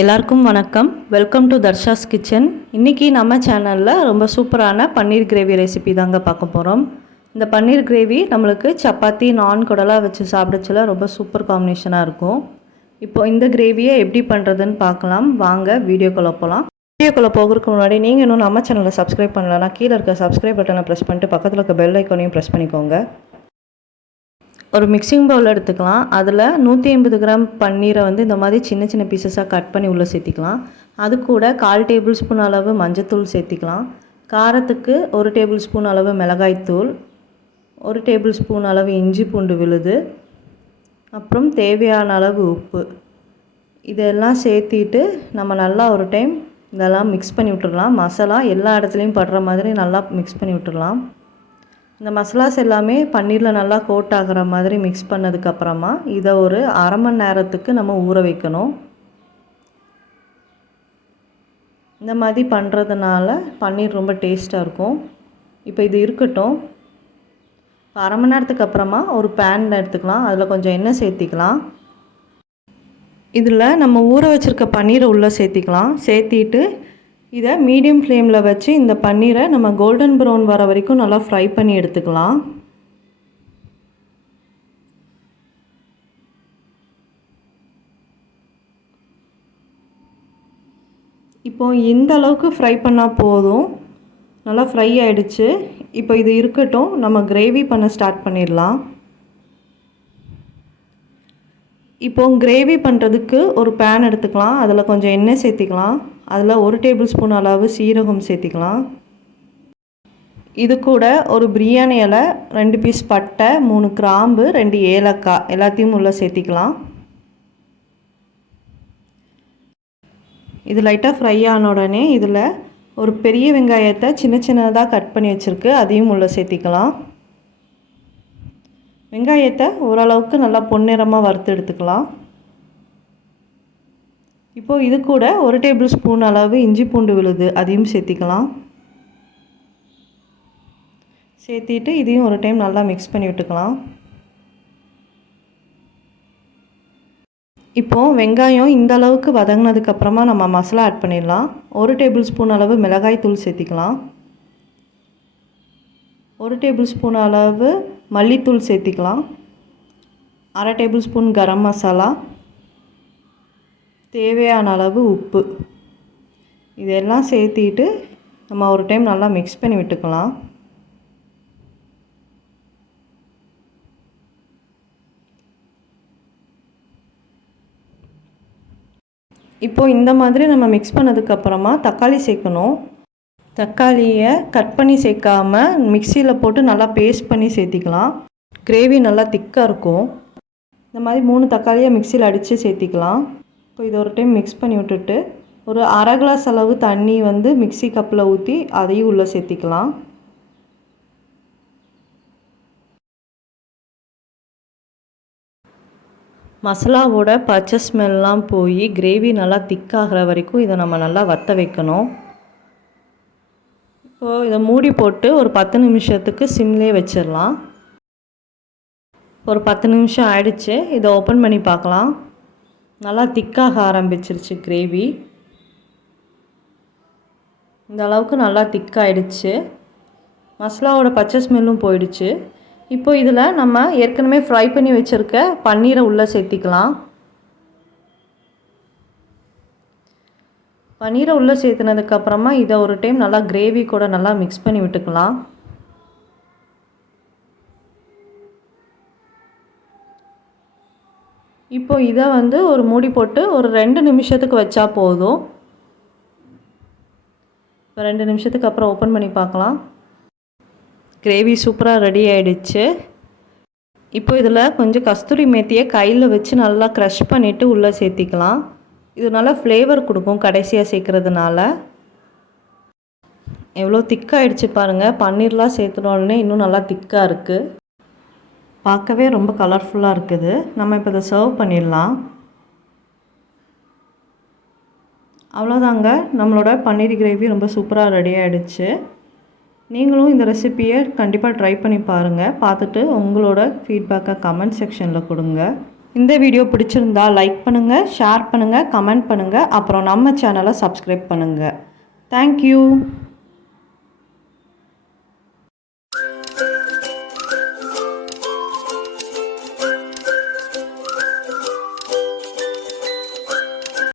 எல்லாருக்கும் வணக்கம். Welcome to Dharsha's kitchen. இன்றைக்கி நம்ம சேனலில் ரொம்ப சூப்பரான பன்னீர் கிரேவி ரெசிபி தாங்க பார்க்க போகிறோம். இந்த பன்னீர் கிரேவி நம்மளுக்கு சப்பாத்தி நான் கூடலாம் வச்சு சாப்பிடச்சில ரொம்ப சூப்பர் காம்பினேஷனாக இருக்கும். இப்போது இந்த கிரேவியை எப்படி பண்ணுறதுன்னு பார்க்கலாம். வாங்க வீடியோக்குள்ளே போகலாம். வீடியோக்குள்ளே போகிறதுக்கு முன்னாடி நீங்கள் இன்னும் நம்ம சேனலை சப்ஸ்கிரைப் பண்ணலன்னா கீழே இருக்க சப்ஸ்கிரைப் பட்டனை ப்ரெஸ் பண்ணிட்டு பக்கத்தில் இருக்க பெல் ஐக்கானையும் ப்ரெஸ் பண்ணிக்கோங்க. ஒரு மிக்சிங் பவுல் எடுத்துக்கலாம். அதில் 150 கிராம் பன்னீரை இந்த மாதிரி சின்ன சின்ன பீசஸாக கட் பண்ணி உள்ளே சேர்த்திக்கலாம். அது கூட 1/4 டேபிள் ஸ்பூன் அளவு மஞ்சத்தூள் சேர்த்திக்கலாம். காரத்துக்கு 1 டேபிள் ஸ்பூன் அளவு மிளகாய்த்தூள், 1 டேபிள் ஸ்பூன் அளவு இஞ்சி பூண்டு விழுது, அப்புறம் தேவையான அளவு உப்பு. இதெல்லாம் சேர்த்திட்டு நம்ம நல்லா ஒரு டைம் இதெல்லாம் மிக்ஸ் பண்ணி விட்டுடலாம். மசாலா எல்லா இடத்துலையும் படுற மாதிரி நல்லா மிக்ஸ் பண்ணி விட்டுடலாம். இந்த மசாலாஸ் எல்லாமே பன்னீரில் நல்லா கோட் ஆகிற மாதிரி மிக்ஸ் பண்ணதுக்கப்புறமா இதை ஒரு அரை மணி நேரத்துக்கு நம்ம ஊற வைக்கணும். இந்த மாதிரி பண்ணுறதுனால பன்னீர் ரொம்ப டேஸ்ட்டாக இருக்கும். இப்போ இது இருக்கட்டும். இப்போ அரை மணி நேரத்துக்கு அப்புறமா ஒரு பேன் எடுத்துக்கலாம். அதில் கொஞ்சம் எண்ணெய் சேர்த்திக்கலாம். இதில் நம்ம ஊற வச்சுருக்க பன்னீரை உள்ளே சேர்த்திக்கலாம். சேர்த்திட்டு இதை மீடியம் ஃப்ளேமில் வச்சு இந்த பன்னீரை நம்ம கோல்டன் ப்ரௌன் வர வரைக்கும் நல்லா ஃப்ரை பண்ணி எடுத்துக்கலாம். இப்போது இந்த அளவுக்கு ஃப்ரை பண்ணால் போதும். நல்லா ஃப்ரை ஆகிடுச்சு. இப்போ இது இருக்கட்டும். நம்ம கிரேவி பண்ண ஸ்டார்ட் பண்ணிடலாம். இப்போது கிரேவி பண்ணுறதுக்கு ஒரு பேன் எடுத்துக்கலாம். அதில் கொஞ்சம் எண்ணெய் சேர்த்திக்கலாம். அதில் 1 டேபிள் ஸ்பூன் அளவு சீரகம் சேர்த்திக்கலாம். இது கூட ஒரு பிரியாணி இலை, 2 பீஸ் பட்டை, 3 கிராம்பு, 2 ஏலக்காய் எல்லாத்தையும் உள்ளே சேர்த்திக்கலாம். இது லைட்டாக ஃப்ரை ஆன உடனே இதில் ஒரு பெரிய வெங்காயத்தை சின்ன சின்னதாக கட் பண்ணி வச்சுருக்கு, அதையும் உள்ளே சேர்த்திக்கலாம். வெங்காயத்தை ஓரளவுக்கு நல்லா பொன்னிறமாக வறுத்து எடுத்துக்கலாம். இப்போது இது கூட 1 டேபிள் ஸ்பூன் அளவு இஞ்சி பூண்டு விழுது, அதையும் சேர்த்திக்கலாம். சேர்த்திட்டு இதையும் ஒரு டைம் நல்லா மிக்ஸ் பண்ணி விட்டுக்கலாம். இப்போது வெங்காயம் இந்த அளவுக்கு வதங்கினதுக்கப்புறமா நம்ம மசாலா ஆட் பண்ணிடலாம். 1 டேபிள் ஸ்பூன் அளவு மிளகாய் தூள் சேர்த்திக்கலாம். 1 டேபிள் ஸ்பூன் அளவு மல்லித்தூள் சேர்த்திக்கலாம். 1/2 டேபிள் ஸ்பூன் கரம் மசாலா, தேவையான அளவு உப்பு. இதெல்லாம் சேர்த்திட்டு நம்ம ஒரு டைம் நல்லா மிக்ஸ் பண்ணி விட்டுக்கலாம். இப்போது இந்த மாதிரி நம்ம மிக்ஸ் பண்ணதுக்கப்புறமா தக்காளி சேர்க்கணும். தக்காளியை கட் பண்ணி சேர்க்காமல் மிக்சியில் போட்டு நல்லா பேஸ்ட் பண்ணி சேர்த்திக்கலாம். கிரேவி நல்லா திக்காக இருக்கும். இந்த மாதிரி 3 தக்காளியை மிக்சியில் அடித்து சேர்த்திக்கலாம். இப்போ இதை ஒரு டைம் மிக்ஸ் பண்ணி விட்டுட்டு ஒரு அரை கிளாஸ் அளவு தண்ணி மிக்சி கப்பில் ஊற்றி அதையும் உள்ளே சேர்த்திக்கலாம். மசாலாவோட பச்சை ஸ்மெல்லாம் போய் கிரேவி நல்லா திக்காகிற வரைக்கும் இதை நம்ம நல்லா வற்ற வைக்கணும். இப்போது இதை மூடி போட்டு ஒரு 10 நிமிஷத்துக்கு சிம்லேயே வச்சிடலாம். ஒரு 10 நிமிஷம் ஆயிடுச்சு. இதை ஓப்பன் பண்ணி பார்க்கலாம். நல்லா திக்காக ஆரம்பிச்சிருச்சு கிரேவி. இந்த அளவுக்கு நல்லா திக்காயிடுச்சு. மசாலாவோட பச்சை ஸ்மெல்லும் போயிடுச்சு. இப்போ இதில் நம்ம ஏற்கனவே ஃப்ரை பண்ணி வச்சுருக்க பன்னீரை உள்ளே சேர்த்திக்கலாம். பன்னீரை உள்ளே சேர்த்துனதுக்கப்புறமா இதை ஒரு டைம் நல்லா கிரேவி கூட நல்லா மிக்ஸ் பண்ணி விட்டுக்கலாம். இப்போ இதை ஒரு மூடி போட்டு ஒரு 2 நிமிஷத்துக்கு வச்சா போதும். இப்போ 2 நிமிஷத்துக்கு அப்புறம் ஓப்பன் பண்ணி பார்க்கலாம். கிரேவி சூப்பராக ரெடி ஆகிடுச்சு. இப்போ இதில் கொஞ்சம் கஸ்தூரி மேத்தியை கையில் வச்சு நல்லா க்ரஷ் பண்ணிவிட்டு உள்ளே சேர்த்திக்கலாம். இது நல்லா ஃப்ளேவர் கொடுக்கும் கடைசியாக சேர்க்குறதுனால. எவ்வளோ திக்காகிடுச்சு பாருங்கள். பன்னீர்லாம் சேர்த்துனோடனே இன்னும் நல்லா திக்காக இருக்குது. பார்க்கவே ரொம்ப கலர்ஃபுல்லாக இருக்குது. நம்ம இப்போ இதை சர்வ் பண்ணிடலாம். அவ்வளோதாங்க, நம்மளோட பன்னீர் கிரேவி ரொம்ப சூப்பராக ரெடி ஆகிடுச்சு. நீங்களும் இந்த ரெசிப்பியை கண்டிப்பாக ட்ரை பண்ணி பாருங்கள். பார்த்துட்டு உங்களோட ஃபீட்பேக்கை கமெண்ட் செக்ஷனில் கொடுங்க. இந்த வீடியோ பிடிச்சிருந்தா லைக் பண்ணுங்கள், ஷேர் பண்ணுங்கள், கமெண்ட் பண்ணுங்கள். அப்புறம் நம்ம சேனலை சப்ஸ்கிரைப் பண்ணுங்கள். தேங்க்யூ.